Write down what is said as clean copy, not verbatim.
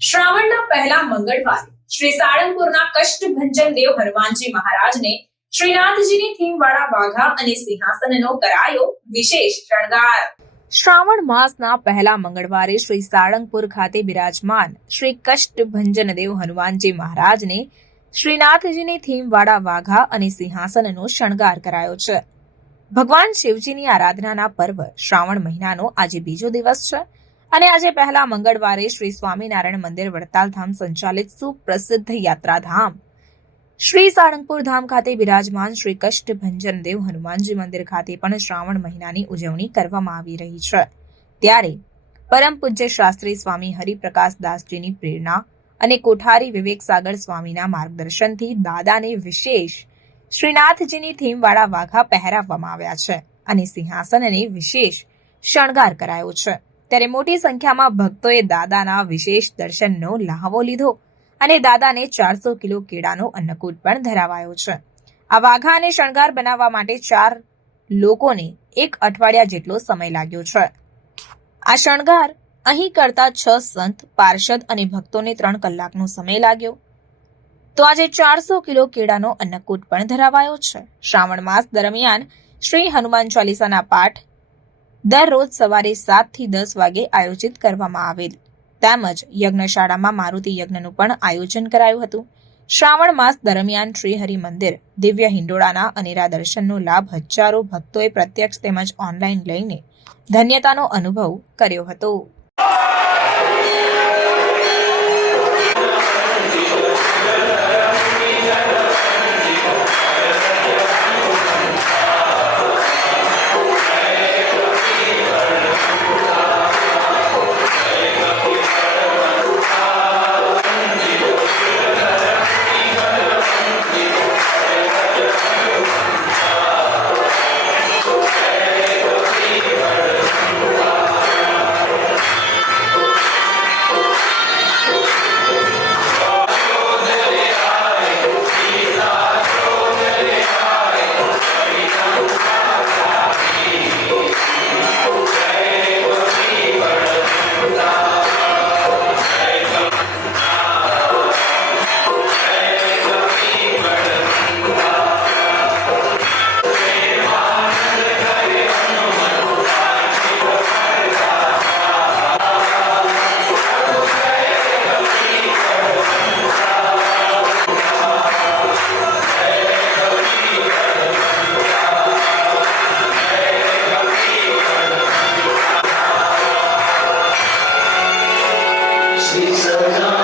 શ્રાવણના પહેલા મંગળવારે શ્રી સાળંગપુરના કષ્ટભંજન દેવ હનુમાનજી મહારાજને શ્રીનાથજીની થીમવાળા વાઘા અને સિંહાસનનો કરાયો વિશેષ શણગાર। શ્રાવણ માસના પહેલા મંગળવારે શ્રી સાળંગપુર ખાતે બિરાજમાન શ્રી કષ્ટભંજન દેવ હનુમાનજી મહારાજને શ્રીનાથજીની થીમવાળા વાઘા અને સિંહાસનનો શણગાર કરાયો છે। ભગવાન શિવજીની આરાધનાના પર્વ શ્રાવણ મહિનાનો આજે બીજો દિવસ છે અને આજે પહેલા મંગળવારે શ્રી સ્વામિનારાયણ મંદિર વડતાલ ધામ સંચાલિત સુપ્રસિદ્ધ યાત્રાધામ શ્રી સાળંગપુર ધામ ખાતે બિરાજમાન શ્રી કષ્ટભંજન દેવ હનુમાનજી મંદિર ખાતે પણ શ્રાવણ મહિનાની ઉજવણી કરવામાં આવી રહી છે। ત્યારે પરમ પૂજ્ય શાસ્ત્રી સ્વામી હરિપ્રકાશ દાસજીની પ્રેરણા અને કોઠારી વિવેક સાગર સ્વામીના માર્ગદર્શનથી દાદાને વિશેષ શ્રીનાથજીની થીમવાળા વાઘા પહેરાવવામાં આવ્યા છે અને સિંહાસનને વિશેષ શણગાર કરાયો છે। ત્યારે મોટી સંખ્યામાં ભક્તોએ દાદાના વિશેષ દર્શનનો લહાવો લીધો અને દાદાને 400 કિલો કેળાનો અન્નકૂટ પણ ધરાવાયો છે। આ વાઘા અને શણગાર બનાવવા માટે 4 લોકોને 1 અઠવાડિયા જેટલો સમય લાગ્યો છે। આ શણગાર અહીં કરતા 6 સંત પાર્ષદ અને ભક્તોને 3 કલાકનો સમય લાગ્યો। તો આજે 400 કિલો કેળાનો અન્નકૂટ પણ ધરાવાયો છે। શ્રાવણ માસ દરમિયાન શ્રી હનુમાન ચાલીસાના પાઠ દરરોજ સવારે 7 થી 10 વાગે આયોજિત કરવામાં આવેલ તેમજ યજ્ઞશાળામાં મારુતિ યજ્ઞનું પણ આયોજન કરાયું હતું। શ્રાવણ માસ દરમિયાન શ્રી હરિ મંદિર દિવ્ય હિંડોળાના અનેરા દર્શનનો લાભ હજારો ભક્તોએ પ્રત્યક્ષ તેમજ ઓનલાઈન લઈને ધન્યતાનો અનુભવ કર્યો હતો। Sweet